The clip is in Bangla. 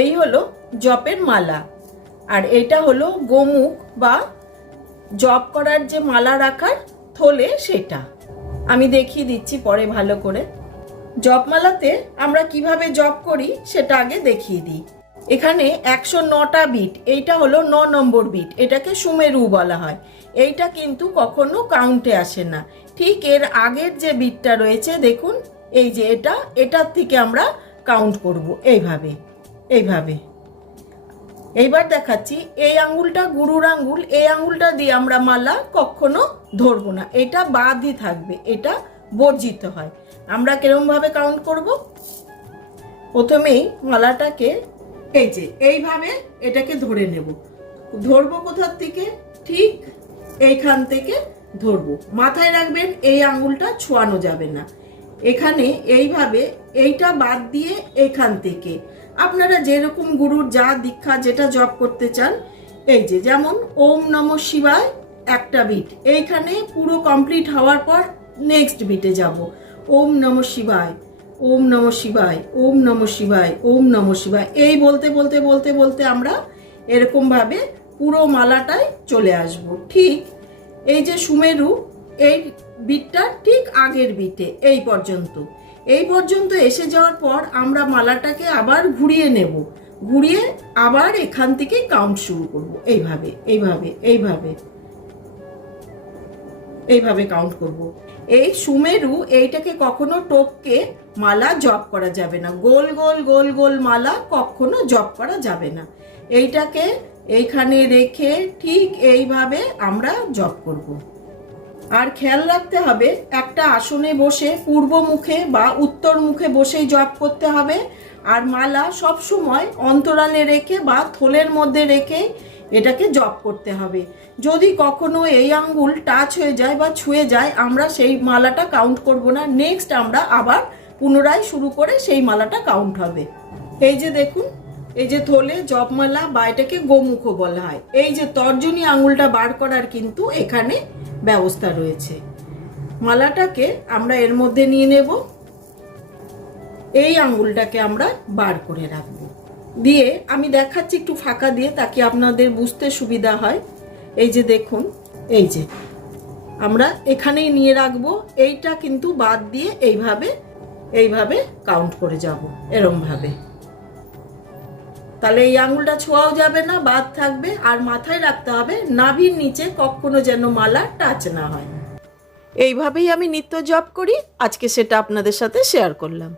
এই হলো জপের মালা। আর এটা হলো গোমুখ বা জপ করার যে মালা রাখার থলে সেটা। আমি দেখিয়ে দিচ্ছি পরে ভালো করে। জপমালাতে আমরা কীভাবে জপ করি সেটা আগে দেখিয়ে দিই। এখানে একশো নটা বিট, এইটা হলো ন নম্বর বিট, এটাকে সুমেরু বলা হয়। এইটা কিন্তু কখনো কাউন্টে আসে না। ঠিক এর আগের যে বিটটা রয়েছে, দেখুন, এই যে এটা, এটার থেকে আমরা কাউন্ট করব এইভাবে। এইভাবে। এইবার দেখাচ্ছি, এই আঙ্গুলটা গুরুর আঙ্গুল এই আঙ্গুলটা দিয়ে আমরা মালা কখনো ধরবো না। এটা বাদই থাকবে, এটা বর্জিত হয়। আমরা কিরমভাবে কাউন্ট করব? প্রথমেই মালাটাকে, এই যে, এইভাবে এটাকে ধরে নেব। ধরবো কোথার থেকে? ঠিক এইখান থেকে ধরবো। মাথায় রাখবেন, এই আঙ্গুলটা ছোঁয়ানো যাবে না। এখানে এইভাবে এইটা বাদ দিয়ে এখান থেকে আপনারা যেরকম গুরুর যা দীক্ষা যেটা জপ করতে চান, এই যে যেমন ওম নম শিবায় একটা বিট, এইখানে পুরো কমপ্লিট হওয়ার পর নেক্সট বিটে যাব। ওম নম শিবায়, ওম নম শিবায়, ওম নম শিবায়, ওম নম শিবায়, এই বলতে বলতে বলতে বলতে আমরা এরকমভাবে পুরো মালাটায় চলে আসব। ঠিক এই যে সুমেরু, এই বিটটা ঠিক আগের বিটে, এই পর্যন্ত। এই পর্যন্ত এসে যাওয়ার পর আমরা মালাটাকে আবার ঘুরিয়ে নেব। ঘুরিয়ে আবার এখান থেকে কাউন্ট শুরু করব। এইভাবে এইভাবে এইভাবে এইভাবে কাউন্ট করব। এই সুমেরু এইটাকে কখনো টোপকে মালা জপ করা যাবে না। গোল গোল গোল গোল মালা কখনো জপ করা যাবে না। এইটাকে এইখানে রেখে ঠিক এইভাবে আমরা জপ করব। আর খেয়াল রাখতে হবে, একটা আসনে বসে পূর্ব মুখে বা উত্তর মুখে বসেই জপ করতে হবে। আর মালা সব সময় অন্তরালে রেখে বা থলের মধ্যে রেখে এটাকে জপ করতে হবে। যদি কখনো এই আঙ্গুল টাচ হয়ে যায় বা ছুঁয়ে যায়, আমরা সেই মালাটা কাউন্ট করব না। নেক্সট আমরা আবার পুনরায় শুরু করে সেই মালাটা কাউন্ট হবে। এই যে দেখুন এই যে থলে, জপমালা বা এটাকে গোমুখ বলা হয়। এই যে তর্জনী আঙুলটা বার করার কিন্তু এখানে ব্যবস্থা রয়েছে। মালাটাকে আমরা এর মধ্যে নিয়ে নেব। এই আঙুলটাকে আমরা বার করে রাখব। দিয়ে আমি দেখাচ্ছি একটু ফাঁকা দিয়ে তাকে আপনাদের বুঝতে সুবিধা হয়। এই যে দেখুন, এই যে আমরা এখানেই নিয়ে রাখব। এইটা কিন্তু বাদ দিয়ে এইভাবে এইভাবে কাউন্ট করে যাব এরম ভাবে তাহলে এই আঙুলটা ছোঁয়াও যাবে না, বাদ থাকবে। আর মাথায় রাখতে হবে, নাভির নিচে কখনো যেন মালা টাচ না হয়। এইভাবেই আমি নিত্য জব করি। আজকে সেটা আপনাদের সাথে শেয়ার করলাম।